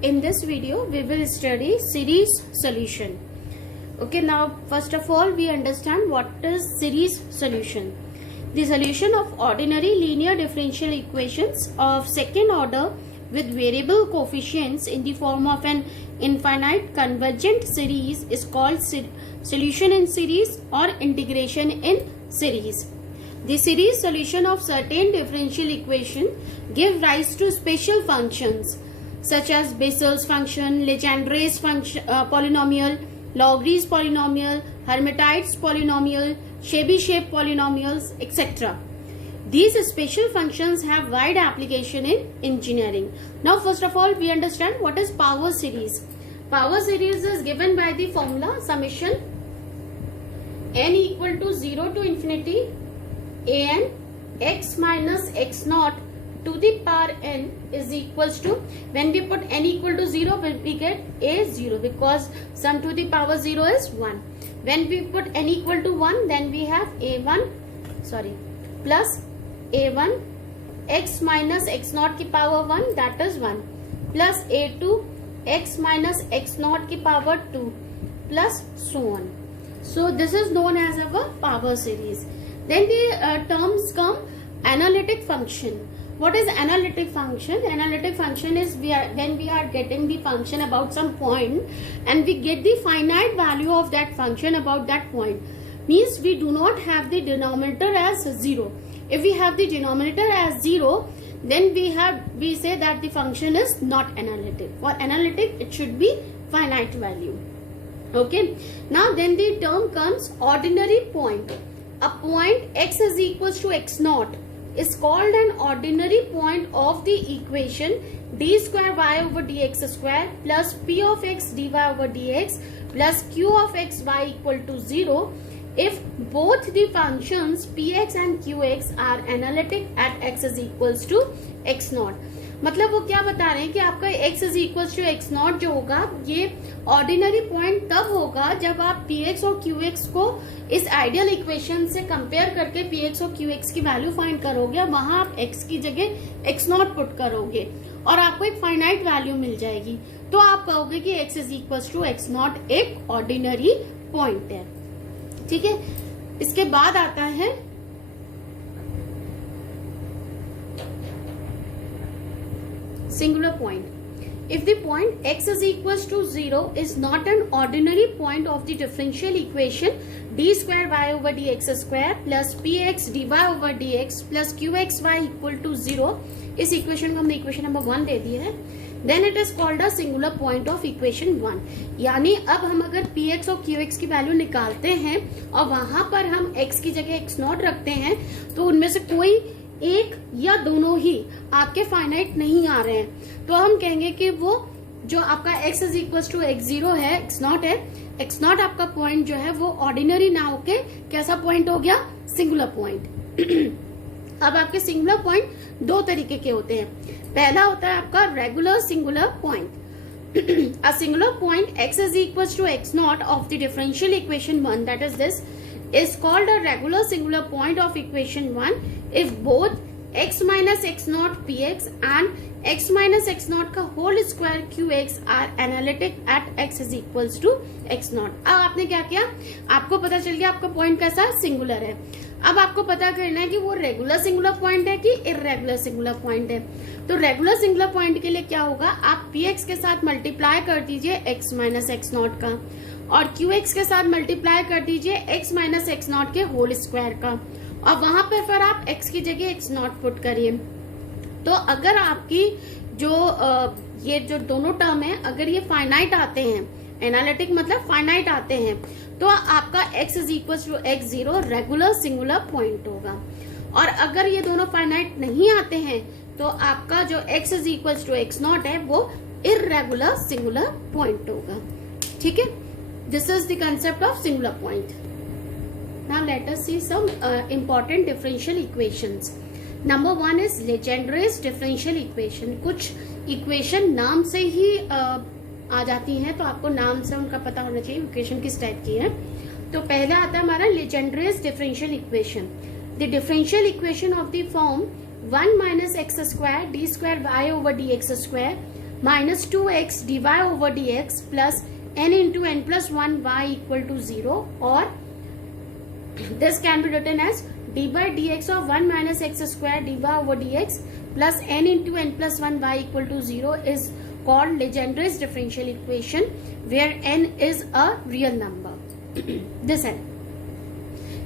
In this video, we will study series solution. Okay, now first of all, we understand what is series solution. The solution of ordinary linear differential equations of second order with variable coefficients in the form of an infinite convergent series is called solution in series or integration in series. The series solution of certain differential equation give rise to special functions such as Bessel's function, Legendre's function, polynomial, Lagrange's polynomial, Hermitide's polynomial, Chebyshev polynomials, etc. These special functions have wide application in engineering. Now, first of all, we understand what is power series. Power series is given by the formula summation n equal to 0 to infinity an x minus x naught to the power n is equals to, when we put n equal to 0, we get a0 because sum to the power 0 is 1. When we put n equal to 1, then we have plus a1 x minus x naught की power 1, that is 1, plus a2 x minus x naught की power 2, plus so on. So this is known as our power series. Then the terms come analytic function. What is analytic function? Analytic function is when we are getting the function about some point and we get the finite value of that function about that point. Means we do not have the denominator as 0. If we have the denominator as 0, then we say that the function is not analytic. For analytic, it should be finite value. Okay. Now then the term comes ordinary point. A point x is equals to x naught is called an ordinary point of the equation d square y over dx square plus p of x dy over dx plus q of x y equal to 0 if both the functions px and qx are analytic at x is equals to x naught. मतलब वो क्या बता रहे हैं कि आपका x is equals to x naught जो होगा ये ऑर्डिनरी पॉइंट तब होगा जब आप px और qx को इस आइडियल इक्वेशन से कंपेयर करके px और qx की वैल्यू फाइंड करोगे, वहां आप x की जगह x नॉट पुट करोगे और आपको एक फाइनाइट वैल्यू मिल जाएगी, तो आप कहोगे कि x is equals to x not एक ऑर्डिनरी पॉइंट है. ठीक है. इसके बाद आता है singular point. If the point x is equals to 0 is not an ordinary point of the differential equation d square y over dx square plus px dy over dx plus qxy equal to 0, इस equation को हमने equation number 1 दे दिया है, then it is called a singular point of equation 1. यानी अब हम अगर px और qx की वैल्यू निकालते हैं और वहां पर हम x की जगह x नॉट रखते हैं तो उनमें से कोई एक या दोनों ही आपके फाइनाइट नहीं आ रहे हैं, तो हम कहेंगे कि वो जो आपका x is equal to x0 है, x नॉट है, x नॉट आपका पॉइंट जो है वो ऑर्डिनरी ना होके कैसा पॉइंट हो गया, सिंगुलर पॉइंट. अब आपके सिंगुलर पॉइंट दो तरीके के होते हैं. पहला होता है आपका regular singular point. A singular point x is equals to x naught of the differential equation 1, that is this, is called a regular singular point of equation 1 if both x minus x naught px and x minus x naught का whole square qx are analytic at x is equals to x naught. अब आपने क्या किया, आपको पता चल गया आपका पॉइंट कैसा सिंगुलर है. अब आपको पता करना है कि वो रेगुलर सिंगुलर पॉइंट है कि इर्रेगुलर सिंगुलर पॉइंट है. तो रेगुलर सिंगुलर पॉइंट के लिए क्या होगा, आप px के साथ मल्टीप्लाई कर दीजिए x माइनस x नॉट का और qx के साथ मल्टीप्लाई कर दीजिए x माइनस x नॉट के होल स्क्वायर का और वहां पर फिर आप x की जगह x नॉट पुट करिए. तो अगर आपकी जो ये जो दोनों टर्म है अगर ये फाइनाइट आते हैं, एनालिटिक मतलब फाइनाइट आते हैं, तो आपका x is equal to x0 regular singular point होगा. और अगर ये दोनों फाइनाइट नहीं आते हैं तो आपका जो x is equal to x not है वो इर्रेगुलर सिंगुलर पॉइंट होगा. ठीक है. This is the concept of singular point. Now let us see some important differential equations. Number 1 is Legendre's differential equation. कुछ इक्वेशन नाम से ही आ जाती हैं, तो आपको नाम से उनका पता होना चाहिए इक्वेशन किस टाइप की है. तो पहला आता है हमारा Legendre's differential equation. The differential equation of the form 1 minus x square d square y over dx square minus 2x dy over dx plus n into n plus 1 y equal to 0, or this can be written as d by dx of 1 minus x square dy over dx plus n into n plus 1 y equal to 0 is called Legendre's differential equation, where n is a real number. This n.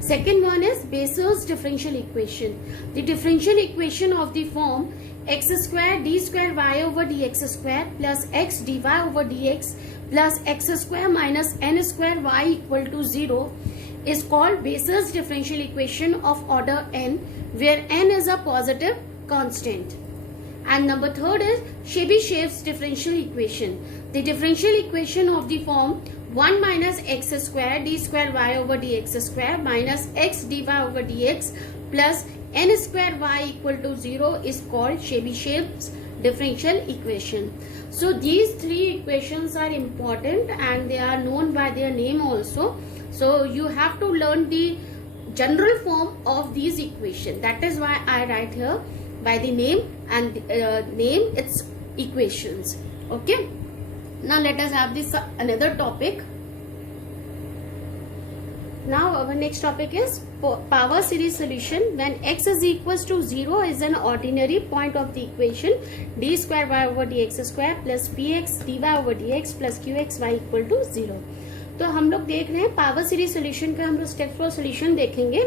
Second one is Bessel's differential equation. The differential equation of the form x square d square y over dx square plus x dy over dx plus x square minus n square y equal to 0 is called Bessel's differential equation of order n, where n is a positive constant. And number third is Chebyshev's differential equation. The differential equation of the form 1 minus x square d square y over dx square minus x dy over dx plus n square y equal to 0 is called Chebyshev's differential equation. So these three equations are important and they are known by their name also. So you have to learn the general form of these equations. That is why I write here by the name and name its equations. Okay. Now let us have this another topic. Now our next topic is power series solution when x is equals to 0 is an ordinary point of the equation d square y over dx square plus px dy over dx plus qx y equal to 0. तो हम लोग देख रहे हैं power series solution का हम लोग step four solution देखेंगे.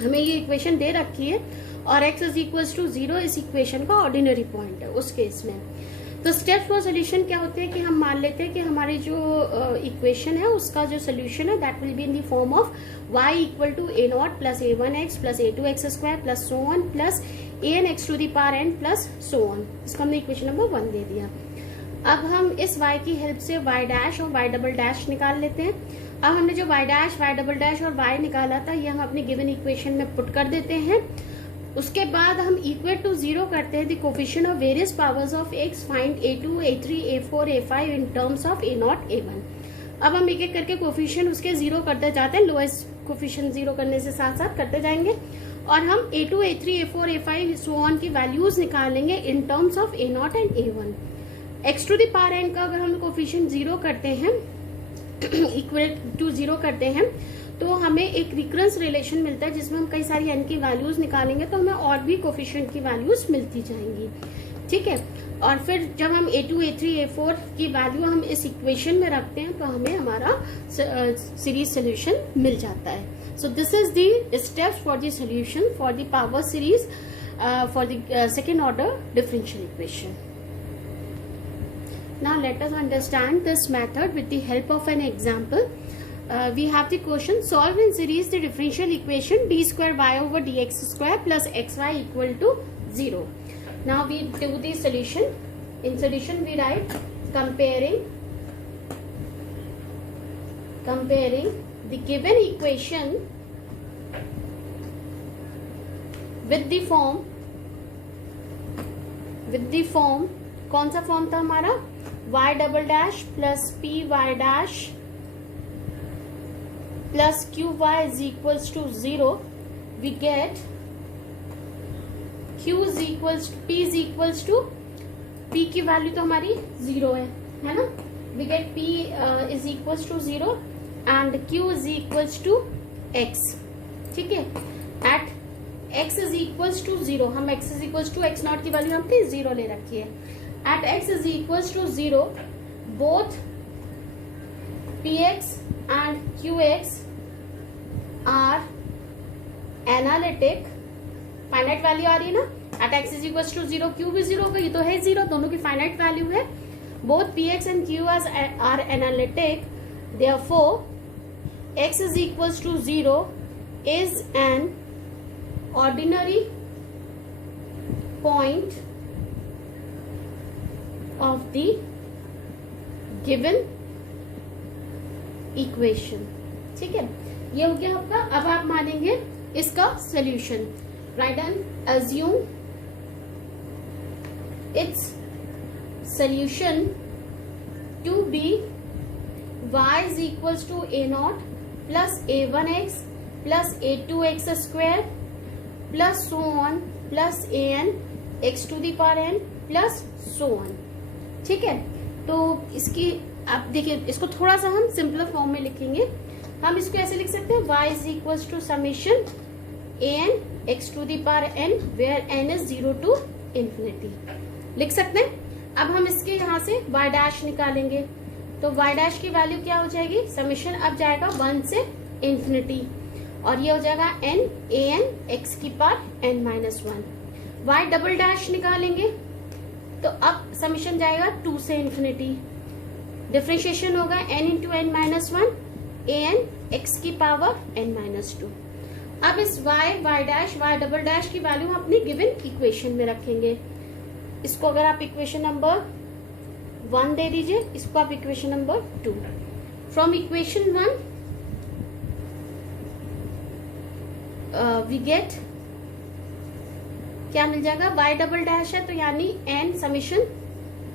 हमें ये इक्वेशन दे रखी है और x इज इक्वल्स टू 0 इस इक्वेशन का ऑर्डिनरी पॉइंट है उस केस में. तो स्टेप फोर सोल्यूशन क्या होते हैं कि हम मान लेते हैं कि हमारी जो इक्वेशन है उसका जो सोल्यूशन है that will be in the form of y equal to a not plus a1x plus a2x square plus so on plus an x to the power n plus so on. इसको हमने equation number 1 दे दिया. अब हम इस y की help से y dash और y double dash निकाल लेते हैं. अब हमने जो y dash y double dash और y निकाला था ये हम अपनी गिवन इक्वेशन में पुट कर देते हैं. उसके बाद हम इक्वल टू 0 करते हैं the coefficient of various powers of x, find a2, a3, a4, a5 in terms of a0, a1. अब हम एक एक करके कोफिशिएंट उसके 0 करते जाते हैं. लोएस्ट कोफिशिएंट 0 करने से साथ साथ करते जाएंगे और हम a2, a3, a4, a5 so on की वैल्यूज निकालेंगे in terms of a0 and a1. x to the power n का अगर हम कोफिशिएंट 0 करते हैं इक्वल टू 0 करते हैं तो हमें एक रिकरेंस रिलेशन मिलता है जिसमें हम कई सारी n की वैल्यूज निकालेंगे तो हमें और भी कोफिशिएंट की वैल्यूज मिलती जाएंगी. ठीक है. और फिर जब हम a2, a3, a4 की वैल्यू हम इस इक्वेशन में रखते हैं तो हमें हमारा सीरीज सोल्यूशन मिल जाता है. So this is the steps for the solution for the power series for the second order differential equation. Now let us understand this method with the help of an example. We have the question: solve in series the differential equation d square y over dx square plus xy equal to 0. Now we do the solution. In solution we write comparing the given equation with the form कौन सा form था हमारा y double dash plus P Y dash plus Q Y is equals to 0. We get q is equals to p is equals to p की value तो हमारी 0 है ना. We get p is equals to 0 and q is equals to x. ठीक है. At x is equals to 0 हम x is equals to x not की value हमने 0 ले रखी है. At x is equals to 0, both px and qx are analytic. Finite value आ रही है ना. At x is equals to 0, q भी 0 होगा. ये तो है 0, दोनों की फाइनाइट वैल्यू है. Both px and qs are analytic. Therefore, x is equals to 0 is an ordinary point of the given equation. ठीक है. ये हो गया आपका. अब आप मानेंगे इसका solution. Right and assume it's solution to be y is equals to a0 plus a1x plus a2x square plus so on plus an x to the power n plus so on. ठीक है, तो इसकी आप देखिए, इसको थोड़ा सा हम सिंपलर फॉर्म में लिखेंगे। हम इसको ऐसे लिख सकते हैं, y is equal to summation an x to the power n where n is 0 to infinity, लिख सकते हैं। अब हम इसके यहाँ से y डैश निकालेंगे, तो y डैश की वैल्यू क्या हो जाएगी, समेशन अब जाएगा 1 से इंफिनिटी, और ये हो जाएगा n an x की power n minus 1। y double dash निकालेंगे तो अब समेशन जाएगा 2 से इंफिनिटी, डिफरेंशिएशन होगा n into N minus 1 an x की पावर n माइनस 2। अब इस y dash y double dash की वैल्यू हम अपनी गिवन इक्वेशन में रखेंगे। इसको अगर आप इक्वेशन नंबर 1 दे दीजिए, इसको आप equation number 2। From equation 1 we get क्या मिल जाएगा, y डबल डैश है तो यानी n summation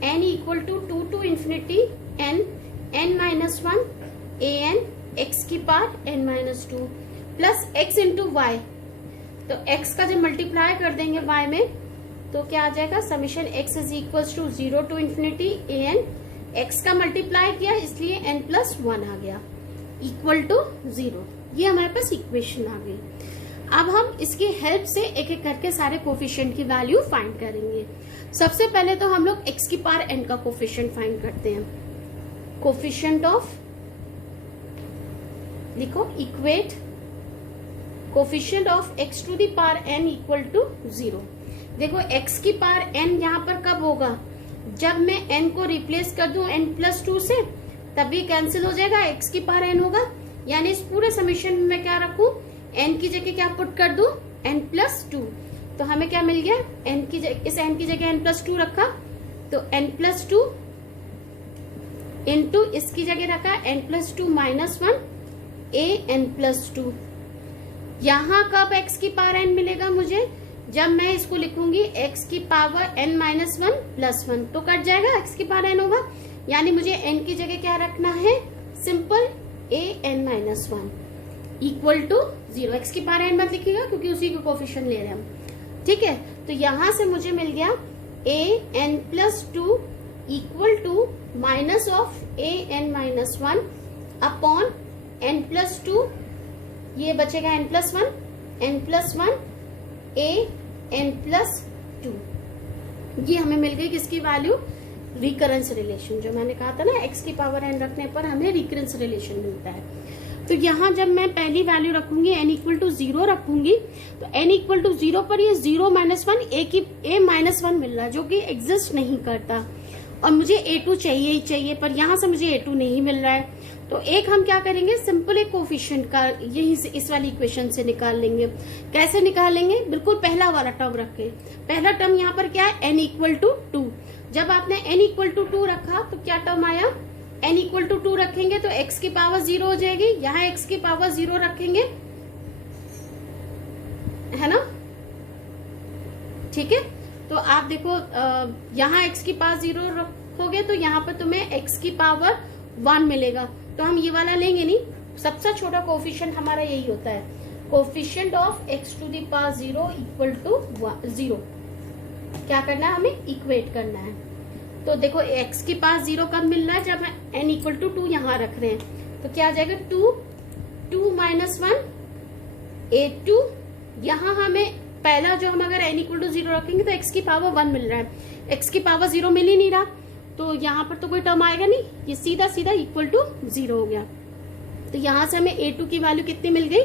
n equal to 2 to infinity n minus 1 an x की power n minus 2 plus x into Y, तो x का जब मल्टीप्लाई कर देंगे y में तो क्या आ जाएगा, summation x is equal to 0 to infinity an x का मल्टीप्लाई किया इसलिए n प्लस 1 आ गया इक्वल टू 0। ये हमारे पास इक्वेशन आ गई। अब हम इसकी हेल्प से एक एक करके सारे कोफिशिएंट की वैल्यू फाइंड करेंगे। सबसे पहले तो हम लोग x की पावर n का कोफिशिएंट फाइंड करते हैं। कोफिशिएंट ऑफ, लिखो equate coefficient of x to the power n equal to 0। देखो x की पावर n यहाँ पर कब होगा, जब मैं n को रिप्लेस कर दूं n प्लस 2 से, तभी कैंसिल हो जाएगा, x की पावर n होगा। यानी इस पूरे समेशन में मैं क्या रखूं, n की जगह क्या पुट कर दूं, n प्लस 2, तो हमें क्या मिल गया, n की इस n की जगह n प्लस 2 रखा तो n प्लस 2 इंटू इसकी जगह रखा n plus 2 minus 1 a n plus 2। यहाँ कब x की पावर n मिलेगा मुझे, जब मैं इसको लिखूंगी x की पावर n माइनस 1 प्लस 1, तो कट जाएगा, x की पावर n होगा। यानी मुझे n की जगह क्या रखना है, simple a n minus 1 equal to 0। x की पावर n मत लिखिएगा क्योंकि उसी को कोफिशिएंट ले रहे हैं हम, ठीक है। तो यहां से मुझे मिल गया a n plus 2 equal to minus of a n minus 1 upon n plus 2, ये बचेगा n plus 1 a n plus 2। ये हमें मिल गई किसकी वैल्यू, रिकरेंस रिलेशन, जो मैंने कहा था ना x की पावर n रखने पर हमें रिकरेंस रिलेशन मिलता है। तो यहाँ जब मैं पहली वैल्यू रखूंगी n इक्वल टू 0 रखूंगी, तो n इक्वल टू 0 पर ये 0 माइनस 1 a माइनस 1 मिल रहा है जो कि एग्जिस्ट नहीं करता, और मुझे a2 चाहिए ही चाहिए, पर यहाँ से मुझे a2 नहीं मिल रहा है। तो एक हम क्या करेंगे, सिंपल एक कोफिशिएंट का यही से इस वाली इक्वेशन से निकाल लेंगे। कैसे निकालेंगे, बिल्कुल पहला वाला टर्म रख के। पहला टर्म यहाँ पर क्या है, n इक्वल टू 2। जब आपने n इक्वल टू 2 रखा तो क्या टर्म आया, n इक्वल टू 2 रखेंगे तो x की पावर 0 हो जाएगी, यहाँ x की पावर 0 रखेंगे, है ना, ठीक है। तो आप देखो यहाँ x की पावर 0 रखोगे तो यहाँ पर तुम्हें x की पावर 1 मिलेगा, तो हम ये वाला लेंगे नहीं। सबसे छोटा कोफिशिएंट हमारा यही होता है, coefficient of x to the power 0 equal to 0। क्या करना है, हमें इक्वेट करना है। तो देखो x की पावर 0 कब मिल रहा है, जब n इक्वल टू 2 यहाँ रख रहे हैं, तो क्या आ जाएगा 2 माइनस 1 a2। यहाँ हमें पहला जो हम अगर n इक्वल टू 0 रखेंगे तो x की पावर 1 मिल रहा है, x की पावर 0 मिल ही नहीं रहा, तो यहाँ पर तो कोई टर्म आएगा नहीं, ये सीधा सीधा इक्वल टू 0 हो गया। तो यहाँ से हमें a2 की वैल्यू कितनी मिल गई,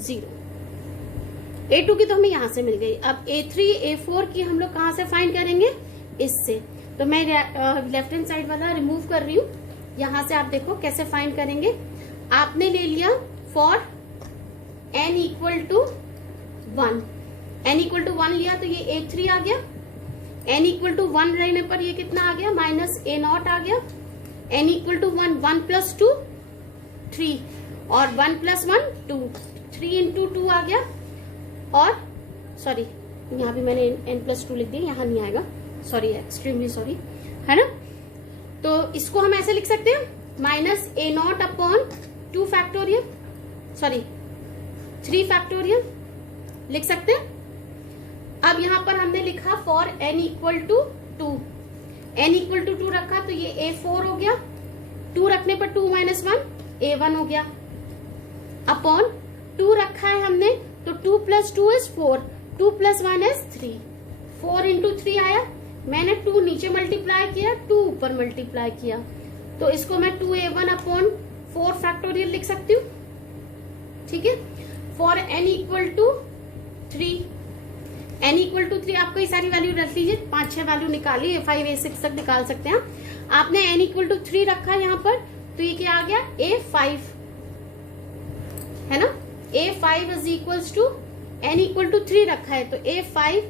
0। a2 की तो हमें यहाँ से मिल गई। अब a3 a4 की हम लोग कहाँ से फाइंड करेंगे, इससे। तो मैं लेफ्ट हैंड साइड वाला रिमूव कर रही हूँ। यहाँ से आप देखो कैसे फाइंड करेंगे। आपने ले लिया for n equal to 1, n equal to 1 लिया तो ये a3 आ गया, n इक्वल टू 1 रहने पर ये कितना आ गया, माइनस a0 आ गया। n इक्वल टू 1 प्लस 2 3 और 1 प्लस 1 2, 3 इंटू 2 आ गया। और सॉरी यहाँ भी मैंने n प्लस 2 लिख दिया, यहाँ नहीं आएगा, सॉरी, एक्सट्रीमली सॉरी, है ना। तो इसको हम ऐसे लिख सकते हैं minus a0 upon 2 factorial, sorry 3 factorial लिख सकते हैं। अब यहाँ पर हमने लिखा for n equal to 2, n equal to 2 रखा तो ये a4 हो गया, 2 रखने पर 2 माइनस 1 a1 हो गया, अपॉन 2 रखा है हमने तो 2 plus 2 is 4, 2 plus 1 is 3, 4 into 3 आया, मैंने 2 नीचे मल्टीप्लाई किया, 2 ऊपर मल्टीप्लाई किया, तो इसको मैं 2a1 अपॉन 4 फैक्टोरियल लिख सकती हूँ, ठीक है। For n equal to 3, n equal to 3 आपको ये सारी वैल्यू रख लीजिए, 5-6 वैल्यू निकालिए, a5 a6 तक निकाल सकते हैं। आपने n इक्वल टू 3 रखा यहाँ पर तो ये क्या आ गया a5, है ना, a5 is equals to n equal to 3 रखा है तो a5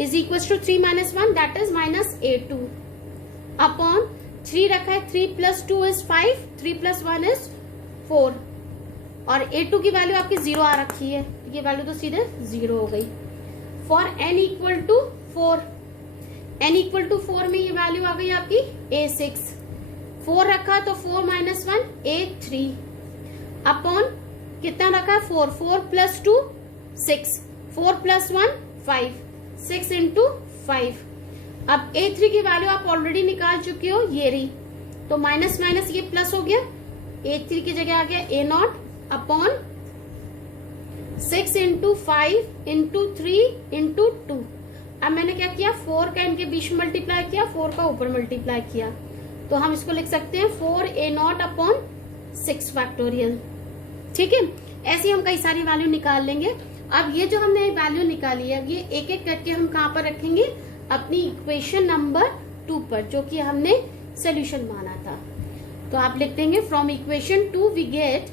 is equals to 3 minus 1 that is minus a2 upon 3 रखा है, 3 प्लस 2 इज 5, 3 प्लस 1 इज 4 और a2 की वैल्यू आपकी 0 आ रखी है, ये वैल्यू तो सीधे 0 हो गई। For n equal to 4, n equal to 4 में ये वैल्यू आ गई आपकी a6, 4 रखा तो 4 माइनस 1 a3 अपॉन कितना रखा 4, 4 प्लस 2 6, 4 प्लस 1 5, 6 इंटू 5। अब a3 की वैल्यू आप ऑलरेडी निकाल चुके हो, ये रही, तो माइनस माइनस ये प्लस हो गया, a3 की जगह आ गया a0 upon 6 into 5 into 3 into 2। अब मैंने क्या किया, 4 का इनके बीच में मल्टीप्लाई किया, 4 का ऊपर मल्टीप्लाई किया, तो हम इसको लिख सकते हैं 4a0 अपॉन 6 फैक्टोरियल, ठीक है। ऐसे हम कई सारी वैल्यू निकाल लेंगे। अब ये जो हमने वैल्यू निकाली है ये एक एक करके हम कहाँ पर रखेंगे, अपनी इक्वेशन नंबर 2 पर, जो कि हमने सोल्यूशन माना था। तो आप लिख देंगे from equation 2 we get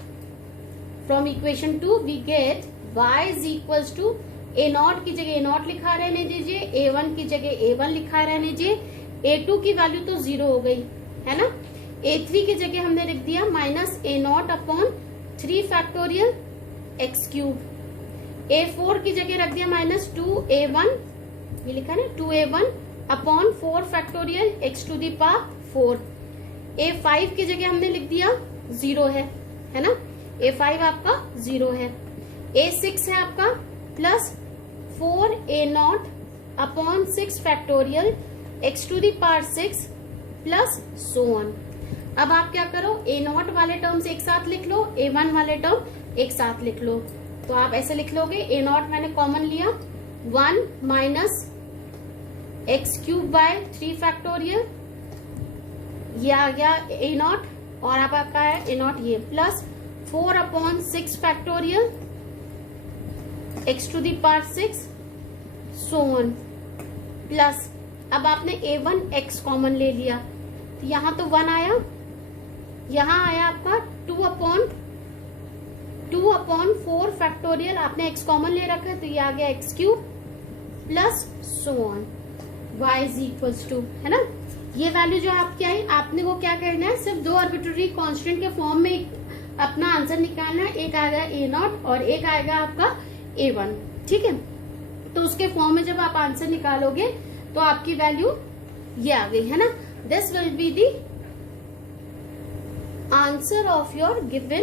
y is equals to a0 की जगह a0 लिखा रहने दीजिए, a1 की जगह a1 लिखा रहने दीजिए, a2 की वैल्यू तो 0 हो गई है ना, a3 की जगह हमने लिख दिया minus a0 upon 3 factorial x cube, a4 की जगह रख दिया माइनस 2a1, ये लिखा है 2a1 upon 4 factorial x to the power 4, a5 की जगह हमने लिख दिया 0 है ना, a5 आपका 0 है, a6 है आपका plus 4a0 upon 6 factorial x to the power 6 plus so on. अब आप क्या करो, a0 वाले टर्म्स एक साथ लिख लो, a1 वाले टर्म एक साथ लिख लो, तो आप ऐसे लिख लोगे, a0 मैंने कॉमन लिया 1 minus x cube by 3 factorial, ये आ गया a0 और आपका है a0 ये plus 4 upon 6 factorial x to the power 6 so on plus, अब आपने a1 x कॉमन ले लिया तो यहाँ तो 1 आया, यहाँ आया आपका 2 अपॉन 4 फैक्टोरियल, आपने x कॉमन ले रखा है तो ये आ गया x cube plus so on, y is equals to, है ना। ये वैल्यू जो आपकी आई, आपने वो क्या करना है, सिर्फ 2 आर्बिट्ररी कांस्टेंट के फॉर्म में अपना आंसर निकालना है, एक आएगा a0 और एक आएगा आपका a1, ठीक है। तो उसके फॉर्म में जब आप आंसर निकालोगे तो आपकी वैल्यू ये आ गई, है ना। This will be the answer of your given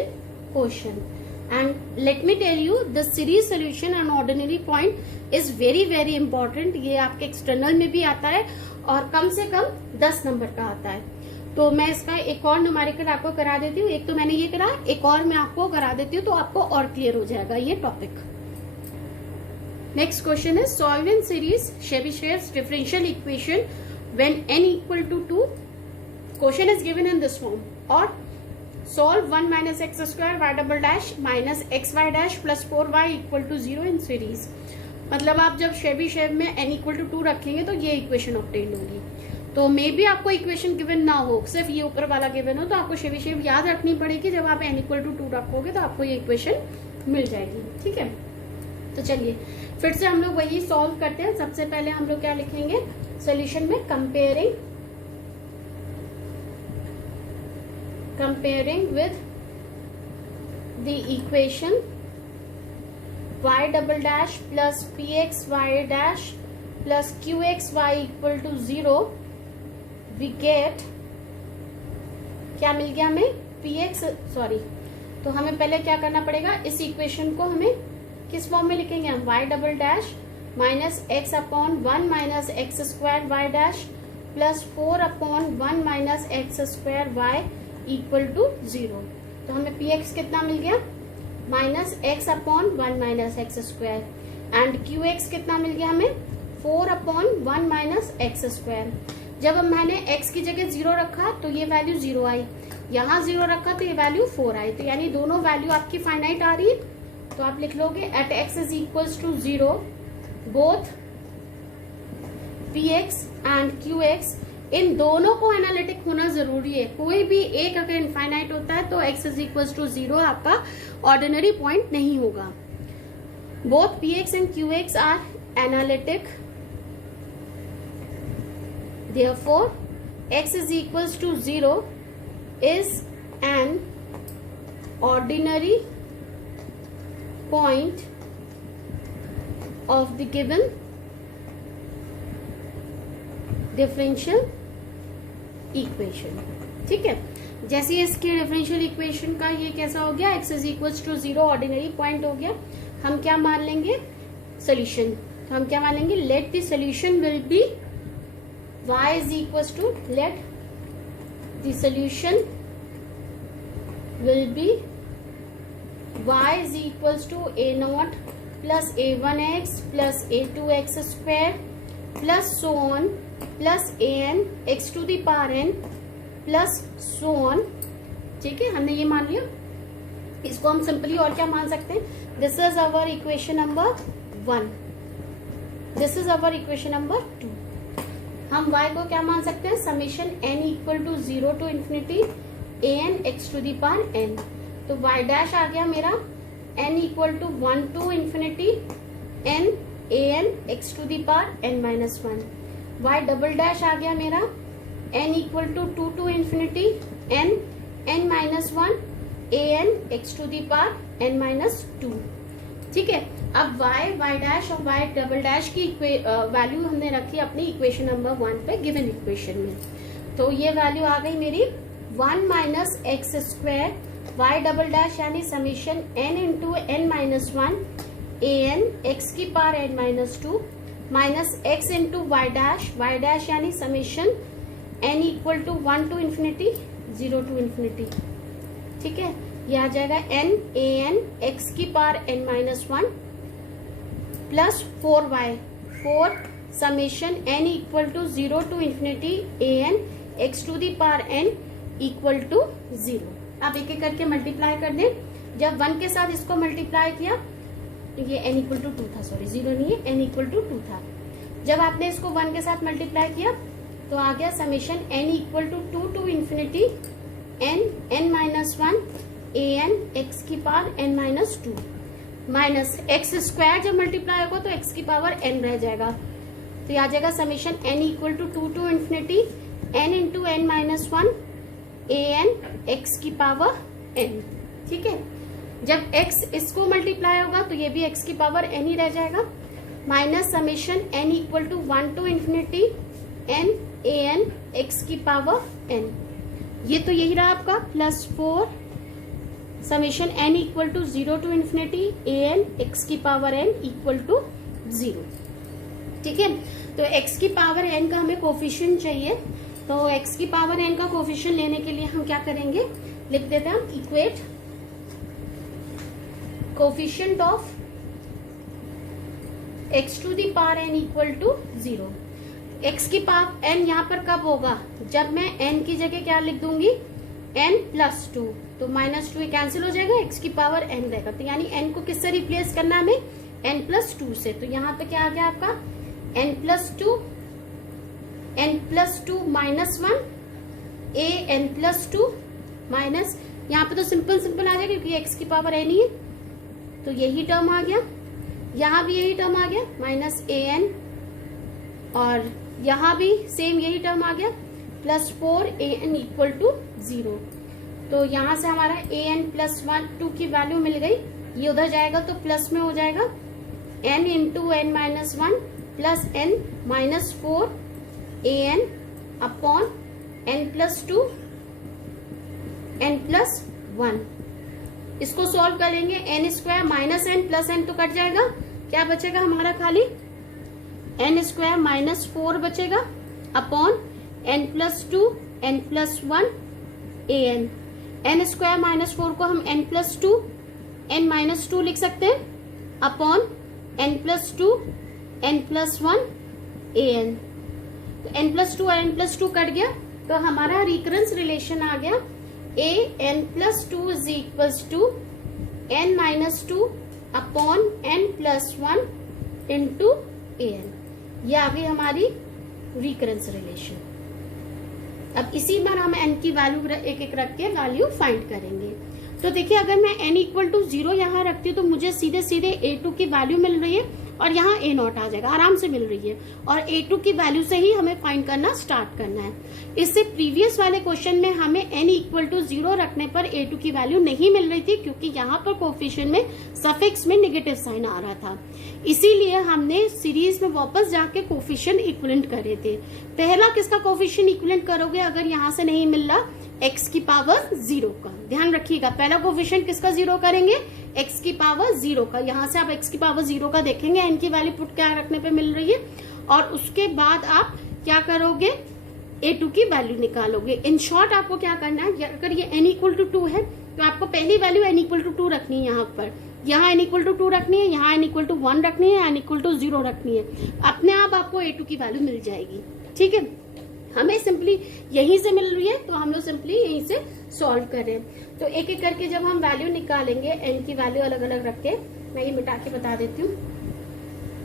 question and let me tell you the series solution and ordinary point is very very important. ये आपके एक्सटर्नल में भी आता है और कम से कम 10 नंबर का आता है। तो मैं इसका एक और न्यूमेरिकल आपको करा देती हूँ, एक तो मैंने ये करा, एक और मैं आपको करा देती हूँ तो आपको और क्लियर हो जाएगा ये topic. Next question is solve in series Chebyshev's differential equation when n equal to 2. Question is given in this form, or solve 1 minus x square y double dash minus xy dash plus 4y equal to 0 in series. मतलब आप जब Chebyshev में n equal to 2 रखेंगे तो ये equation obtain होगी। तो may be आपको इक्वेशन गिवन ना हो, सिर्फ ये ऊपर वाला गिवन हो, तो आपको Chebyshev याद रखनी पड़ेगी। जब आप n equal to 2 रखोगे तो आपको ये इक्वेशन मिल जाएगी, ठीक है। तो चलिए फिर से हम लोग वही सॉल्व करते हैं। सबसे पहले हम लोग क्या लिखेंगे सॉल्यूशन में, comparing with the equation y double dash plus px y dash plus qx y equal to 0 we get, क्या मिल गया हमें, px, सॉरी, तो हमें पहले क्या करना पड़ेगा, इस इक्वेशन को हमें किस फॉर्म में लिखेंगे हम, y double dash minus x upon 1 minus x square y dash plus 4 upon 1 minus x square y equal to 0। तो हमें पी एक्स कितना मिल गया, minus x upon 1 minus x square, and q x कितना मिल गया हमें, 4 अपॉन 1 माइनस एक्स स्क्वायर। जब हम मैंने x की जगह 0 रखा तो ये वैल्यू 0 आई, यहाँ 0 रखा तो ये वैल्यू 4 आई, तो यानी दोनों वैल्यू आपकी फाइनाइट आ रही है। तो आप लिख लोगे at x is equals to 0 both px and qx, इन दोनों को एनालिटिक होना जरूरी है। कोई भी एक अगर इनफाइनाइट होता है तो x इज इक्वल्स टू 0 आपका ऑर्डिनरी पॉइंट नहीं होगा। Both px and qx are analytic, therefore x is equals to 0 is an ordinary point of the given differential equation। ठीक है, जैसे इसके डिफरेंशियल इक्वेशन का ये कैसा हो गया, x is equals to 0 ordinary point हो गया। हम क्या मान लेंगे, सोल्यूशन। तो हम क्या मान लेंगे, let the solution will be y is equals to, let the solution will be y is equals to a0 plus a1x plus a2x square plus so on plus an x to the power n plus so on। ठीक है, हमने ये मान लिया। इसको हम simply और क्या मान सकते हैं, this is our equation number 1, this is our equation number 2। हम y को क्या मान सकते हैं, summation n equal to 0 to infinity an x to the power n। तो y डैश आ गया मेरा n equal to 1 to infinity n an x to the power n minus 1। y double dash आ गया मेरा n equal to 2 to infinity n minus 1 an x to the power n minus 2। ठीक है, अब y dash और y double dash की value हमने रखी अपनी इक्वेशन नंबर 1 पे गिवन इक्वेशन में। तो ये वैल्यू आ गई मेरी 1 minus x square y double dash यानी summation n into n minus 1 an x की power n minus 2 minus x into y dash यानी summation n equal to 1 to infinity 0 to infinity. ठीक है, ये आ जाएगा n an x की power n minus 1 plus 4y 4 summation n equal to 0 to infinity an x to the power n equal to 0। अब एक एक करके मल्टीप्लाई कर दें। जब 1 के साथ इसको मल्टीप्लाई किया तो ये n इक्वल टू 2 था, सॉरी 0 नहीं है, n इक्वल टू 2 था। जब आपने इसको 1 के साथ मल्टीप्लाई किया तो आ गया summation n equal to 2 to infinity n minus 1 an x की power n minus 2 minus x square जब मल्टीप्लाई होगा तो x की पावर n रह जाएगा। तो ये आ जाएगा summation n equal to 2 to infinity n into n minus 1 an x की पावर n। ठीक है, जब x इसको मल्टीप्लाई होगा तो ये भी x की पावर n ही रह जाएगा, minus summation n equal to 1 to infinity n an x की पावर n। ये तो यही रहा आपका plus 4 summation n equal to 0 to infinity an x की पावर n इक्वल टू 0। ठीक है, तो x की पावर n का हमें कोफिशिएंट चाहिए। तो x की पावर n का कोफिशिएंट लेने के लिए हम क्या करेंगे, लिख देते हैं हम equate coefficient of x to the power n equal to 0। x की पावर n यहाँ पर कब होगा, जब मैं n की जगह क्या लिख दूंगी n प्लस 2, तो माइनस 2 कैंसिल हो जाएगा, x की पावर n रहेगा। तो यानी n को किससे रिप्लेस करना है हमें, n प्लस 2 से। तो यहाँ पे क्या आ गया आपका n plus 2 minus 1 a n plus 2 minus, यहाँ पे तो सिंपल आ जाएगा क्योंकि x की पावर n ही है, तो यही टर्म आ गया, यहाँ भी यही टर्म आ गया माइनस a n, और यहाँ भी सेम यही टर्म आ गया plus 4 a n equal to 0। तो यहाँ से हमारा a n प्लस 2 की वैल्यू मिल गई, ये उधर जाएगा तो प्लस में हो जाएगा n into n minus 1 plus n minus 4 a n upon n plus 2 n plus 1। इसको सॉल्व करेंगे, n square minus n plus n तो कट जाएगा, क्या बचेगा हमारा खाली n स्क्वायर माइनस 4 बचेगा upon n plus 2 n plus 1 an। n square minus 4 को हम n प्लस 2 n माइनस 2 लिख सकते हैं upon n plus 2 n plus 1 an। तो n प्लस 2 और n प्लस 2 कट गया, तो हमारा रिकरेंस रिलेशन आ गया a n plus 2 is equals to n minus 2 upon n plus 1 into an। ये आ गई हमारी रिकरेंस रिलेशन। अब इसी बार हम n की वैल्यू एक एक रख के वैल्यू फाइंड करेंगे। तो देखिए, अगर मैं n इक्वल टू 0 यहाँ रखती हूँ तो मुझे सीधे सीधे a2 की वैल्यू मिल रही है और यहाँ a0 आ जाएगा, आराम से मिल रही है। और a2 की वैल्यू से ही हमें फाइंड करना स्टार्ट करना है। इससे प्रीवियस वाले क्वेश्चन में हमें n इक्वल टू 0 रखने पर a2 की वैल्यू नहीं मिल रही थी, क्योंकि यहाँ पर कोफिशिएंट में सफिक्स में नेगेटिव साइन आ रहा था। इसीलिए हमने सीरीज में वापस जाके कोफिशिएंट इक्विवेलेंट करे थे। पहला किसका कोफिशिएंट इक्विवेलेंट करोगे अगर यहाँ से नहीं मिल रहा? x की पावर 0 का। ध्यान रखिएगा, पहला कोफिशिएंट किसका 0 करेंगे? x की पावर 0 का। यहाँ से आप x की पावर 0 का देखेंगे, n की वैल्यू पुट क्या रखने पे मिल रही है, और उसके बाद आप क्या करोगे? a2 की वैल्यू निकालोगे। इन शॉर्ट आपको क्या करना है, अगर ये n इक्वल टू 2 है तो आपको पहली वैल्यू n इक्वल टू 2 रखनी है, यहाँ पर यहाँ n इक्वल टू 2 रखनी है, यहाँ n इक्वल टू 1 रखनी है, n इक्वल टू 0 रखनी है। अपने आप आपको a2 की वैल्यू मिल जाएगी। ठीक है, हमें सिंपली यहीं से मिल रही है तो हम लोग सिंपली यहीं से सॉल्व करें। तो एक एक करके जब हम वैल्यू निकालेंगे, n की वैल्यू अलग अलग रख के, मैं ये मिटा के बता देती हूँ।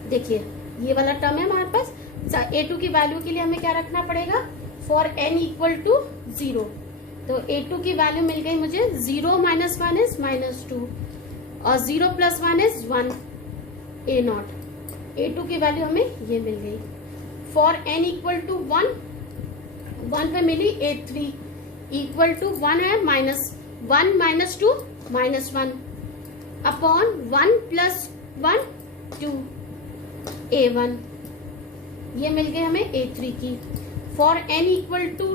देखिए, ये वाला टर्म है हमारे पास। a2 की वैल्यू के लिए हमें क्या रखना पड़ेगा? For n equal to 0। तो a2 की वैल्यू मिल गई मुझे 0 माइनस 1 इज माइनस 2 और 0 प्लस 1 इज 1 a0। a2 की वैल्यू हमें ये मिल गई। फॉर n इक्वल टू 1 पे मिली a3 इक्वल टू 1 है minus 1 minus 2 minus 1 upon 1 plus 1 2 a1। ये मिल गई हमें a3 की। फॉर n इक्वल टू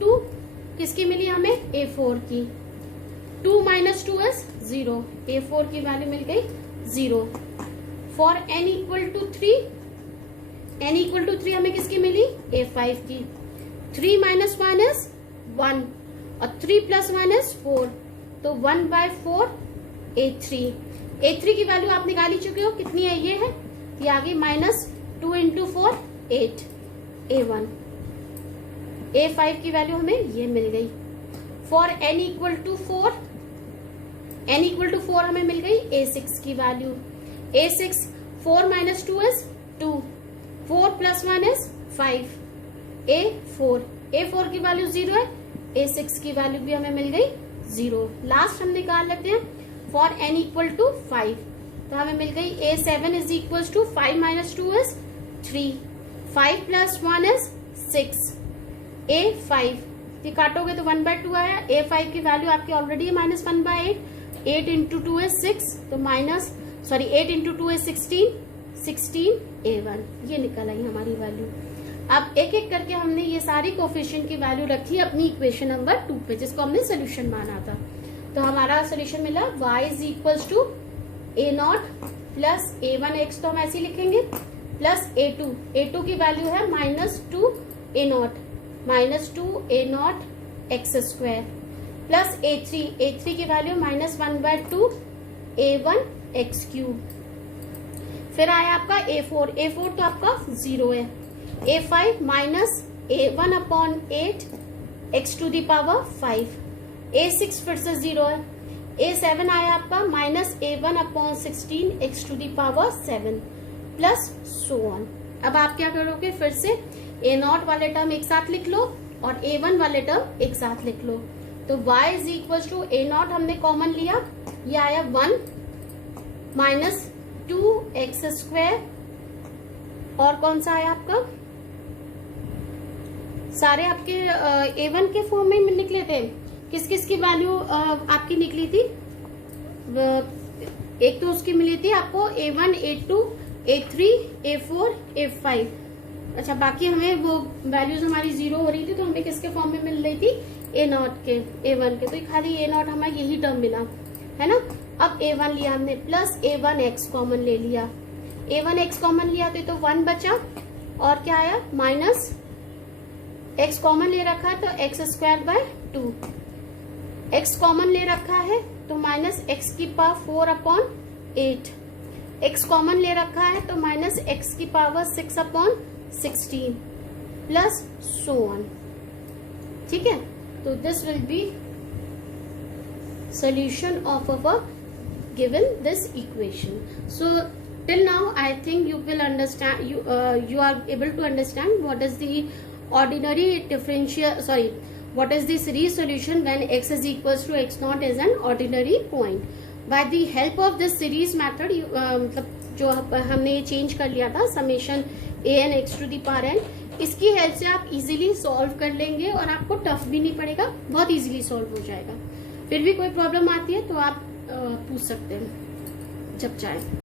2 किसकी मिली हमें? a4 की। 2 माइनस 2 इज 0। a4 की वैल्यू मिल गई 0। For n equal to 3, n equal to 3 हमें किसकी मिली? a5 की। 3 माइनस 1 इज 1 और 3 प्लस 1 इज 4, तो 1/4 a3। a3 की वैल्यू आप निकाल ही चुके हो, कितनी है? ये है, ये आ गई माइनस 2 इंटू 4 8 a1। a5 की वैल्यू हमें ये मिल गई। For n equal to 4, n equal to 4 हमें मिल गई a6 की value. a6 4 minus 2 is 2, 4 plus 1 is 5 a4 की वैल्यू 0 है, a6 की वैल्यू भी हमें मिल गई 0। लास्ट हम निकाल लेते हैं फॉर n इक्वल टू 5, तो हमें मिल गई a7 is equal to 5 minus 2 is 3, 5 plus 1 is 6 a5। ये काटोगे तो 1/2 आया। a5 की वैल्यू आपकी ऑलरेडी है माइनस 1/8, 8 इंटू 2 इज 6, तो 8 इंटू 2 इज 16 a1। ये निकल आई हमारी वैल्यू। अब एक एक करके हमने ये सारी कोफिशिएंट की वैल्यू रखी अपनी इक्वेशन नंबर 2 पे, जिसको हमने सोल्यूशन माना था। तो हमारा सोल्यूशन मिला y is equal to a0 plus a1x, तो हम ऐसे ही लिखेंगे, प्लस a2 की वैल्यू है -2 a0 -2 a0 x square, plus a3 की वैल्यू -1/2 a1 x क्यूब। फिर आया आपका a4 तो आपका 0 है। a5 minus a1 upon 8 x to the power 5, a6 फिर से 0 है। a7 आया आपका minus a1 upon 16 x to the power 7 plus so on. अब आप क्या करोगे, फिर से a0 वाले टर्म एक साथ लिख लो और a1 वाले टर्म एक साथ लिख लो। तो y is equal to a0 हमने कॉमन लिया, ये आया 1 माइनस 2x स्क्वायर, और कौन सा आया आपका? सारे आपके a1 के फॉर्म में निकले थे। किस किस की वैल्यू आपकी निकली थी? एक तो उसकी मिली थी आपको a1 a2 a3 a4 a5। अच्छा, बाकी हमें वो वैल्यूज हमारी 0 हो रही थी, तो हमें किसके फॉर्म में मिल रही थी? a0 के, a1 के। तो खाली a0 हमें यही टर्म मिला है ना। अब a1 लिया हमने, प्लस a1x कॉमन ले लिया, a1x कॉमन लिया तो 1 बचा, और क्या आया? माइनस x कॉमन ले रखा है तो x square by 2, x common ले रखा है तो माइनस एक्स की पावर 4/8, x कॉमन ले रखा है तो माइनस एक्स की पावर 6/16 प्लस सो ऑन। ठीक है, तो this will B solution of our given this equation. So till now I think you will understand, you are able to understand what is the ordinary differential, what is the series solution when x is equals to x naught is an ordinary point. By the help of this series method मतलब जो हमने ये change कर लिया था summation a n x to the power n, इसकी help से आप इजीली सॉल्व कर लेंगे और आपको टफ भी नहीं पड़ेगा, बहुत इजीली सॉल्व हो जाएगा। फिर भी कोई प्रॉब्लम आती है तो आप पूछ सकते हैं जब चाहे।